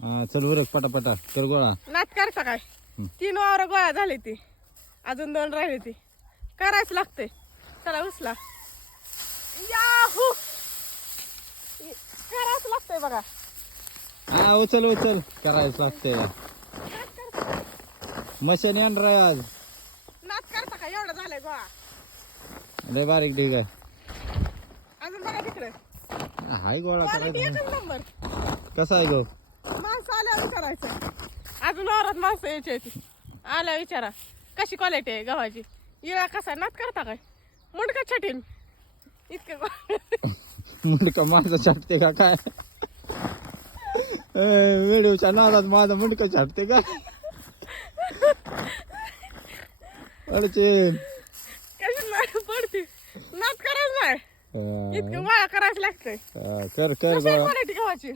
चल उरक पटापटा कर गोळा. नाच करता काय 3 वावर गोळा झाली ती अजून 2 राहिली ती करायच लागते. चला उचला याहू करायच लागतंय बघा. हा उचल उचल करायच लागते. मशीन येणार आहे आज. नाच करता का एवढं झालंय गोळा लय बारीक ठीक आहे. अजून बघा तिकडे हाय गोळा क्वालिटी करायचा. एकच नंबर. कसा आहे गो? माणसं आल्यावर विचारायचं. अजून वावरात माणसं यायची होती आल्या विचारा कशी क्वालिटी आहे गव्हाची. इळा कसा नाच करता काय मुंडका छटीन इतकं मुंडका माझं छाटते का काय? व्हिडिओच्या नादात माझं मुंडका छाटते का? अडचण कशी नाही पडती नाच करायचं नाही. इतकं गोळा करायचं लागतंय. कर कर गोळा. क्वालिटी गव्हाची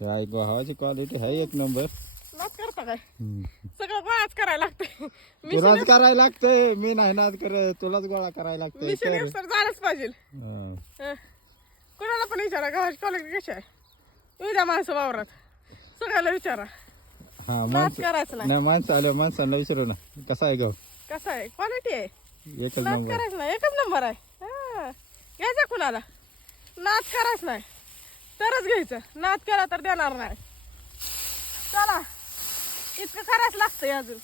काय गव्हाची क्वालिटी आहे एक नंबर. नाच करता काय सगळं गोळाच करायला लागतंय. तुलाच करायला लागतंय. मी नाही नाद करत तुलाच गोळा करायला लागतंय. मिशन तर झालंच पाहिजे. हा. कोणाला पण विचारा गव्हाची क्वालिटी कशी आहे. उद्या माणसं वावरात सगळ्याला विचारा. हा नाच माणसं करायचं नाही. नाही माणसं आल्या माणसांना विचारू ना कसा आहे गहू. कसं आहे क्वालिटी आहे. एकच नाच नंबर. करायचं नाही एकच नंबर आहे. हा. घ्यायचा कुणाला नाच करायचं नाही तरच घ्यायचं. नाच केला तर देणार नाही. चला इतकं करायचं लागतंय अजून.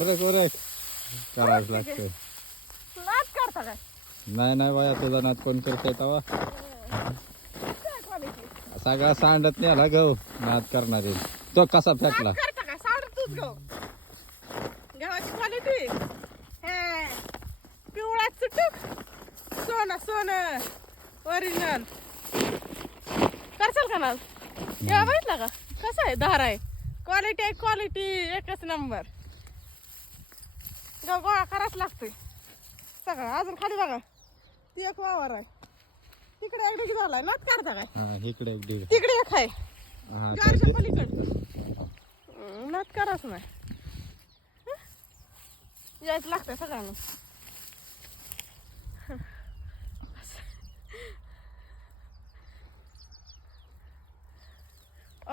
उरक उरक करावंच लागतंय. नाच करता काय नाही नाही बाया तुझा नाद कोण करते तवा. क्वालिटी सगळा सांडत नाही आला गहू नाद करणारे. तो कसा फेकला. नाच करता काय सांड तूच गो गव्हाची क्वालिटी पिवळा चुटूक सोनं सोनं ओरिजिनल करचाल का नाच. या बघितला का कसं आहे धार आहे. क्वालिटी आहे क्वालिटी एकच नंबर. गोळा करायच लागतोय सगळं. अजून खाली बघा ती एक वावर आहे तिकडे एक डिगी झालाय नाच करता काय. हा इकडे एक दीड. तिकडे एक आहे हा गारच्या पलीकडे नाच करायच नाही. यायच लागतंय सगळ्यांना.